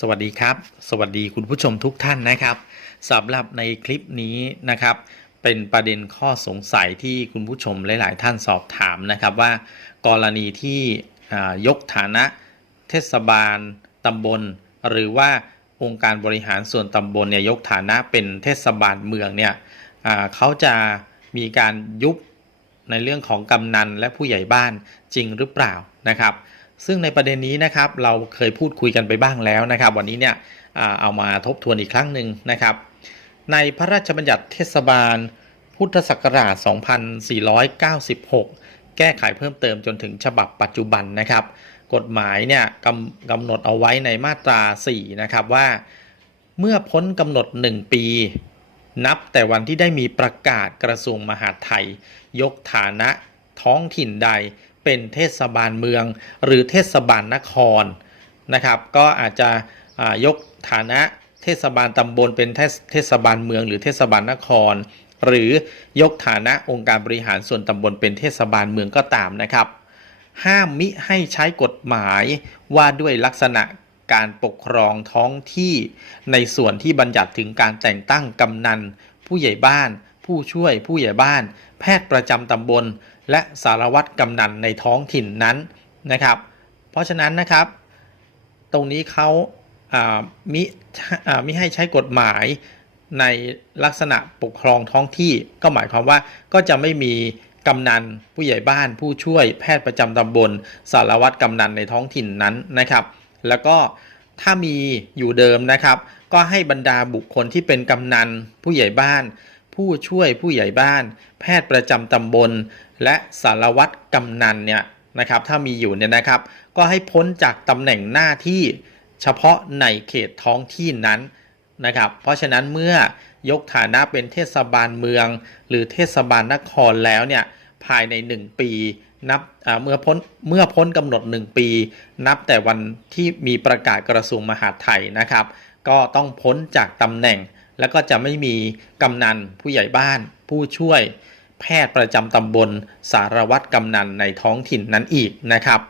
สวัสดีครับ สวัสดีคุณผู้ชมทุกท่านนะครับสำหรับในคลิปนี้นะครับ เป็นประเด็นข้อสงสัยที่คุณผู้ชมหลาย ๆ ท่านสอบถามนะครับว่า กรณีที่ยกฐานะเทศบาลตำบล หรือว่าองค์การบริหารส่วนตำบลเนี่ยยกฐานะเป็นเทศบาลเมืองเนี่ยเขาจะมีการยุบในเรื่องของกำนันและผู้ใหญ่บ้านจริงหรือเปล่านะครับ ซึ่งในประเด็นนี้นะครับเราเคยพูดคุยกันไปบ้างแล้วนะครับ วันนี้เนี่ยเอามาทบทวนอีกครั้งหนึ่งนะครับ ในพระราชบัญญัติเทศบาล พุทธศักราช 2496 แก้ไขเพิ่มเติมจนถึงฉบับปัจจุบันนะครับ กฎหมายเนี่ยกำกำหนดเอาไว้ในมาตรา 4 นะครับว่า เมื่อพ้นกำหนด 1 ปี นับแต่วันที่ได้มีประกาศกระทรวงมหาดไทย ยกฐานะท้องถิ่นใด เป็นเทศบาลเมือง หรือเทศบาลนครนะครับ ก็อาจจะยกฐานะเทศบาลตำบลเป็นเทศเทศบาลเมือง หรือเทศบาลนคร หรือยกฐานะองค์การบริหารส่วนตำบลเป็นเทศบาลเมืองก็ตามนะครับ ห้ามมิให้ใช้กฎหมายว่าด้วยลักษณะการปกครองท้องที่ในส่วนที่บัญญัติถึงการแต่งตั้งกำนัน ผู้ใหญ่บ้าน ผู้ช่วยผู้ใหญ่บ้าน แพทย์ประจำตำบล และสารวัตรกำนันในท้องถิ่นนั้นนะครับ เพราะฉะนั้นนะครับ ตรงนี้เขาามิอ่ามิให้ใช้กฎหมายในลักษณะปกครองท้องที่ก็หมายความว่าก็จะไม่มีกำนันผู้ใหญ่บ้านผู้ช่วยแพทย์ประจำตำบล สารวัตรกำนันในท้องถิ่นนั้นนะครับ แล้วก็ถ้ามีอยู่เดิมนะครับ ก็ให้บรรดาบุคคลที่เป็นกำนันผู้ใหญ่บ้าน ผู้ช่วยผู้ใหญ่บ้าน แพทย์ประจำตำบล และสารวัตรกำนันเนี่ยนะครับถ้ามีอยู่เนี่ยนะครับ ก็ให้พ้นจากตำแหน่งหน้าที่เฉพาะในเขตท้องที่นั้นนะครับ เพราะฉะนั้นเมื่อยกฐานะเป็นเทศบาลเมือง หรือเทศบาลนครแล้วเนี่ยภายใน 1 ปีนับเมื่อพ้นเมื่อพ้นกำหนด 1 ปี นับแต่วันที่มีประกาศกระทรวงมหาดไทยนะครับ ก็ต้องพ้นจากตำแหน่ง แล้วก็จะไม่มีกำนันผู้ใหญ่บ้าน ผู้ช่วยแพทย์ประจำตำบลสารวัตรกำนันในท้องถิ่นนั้นอีกนะครับ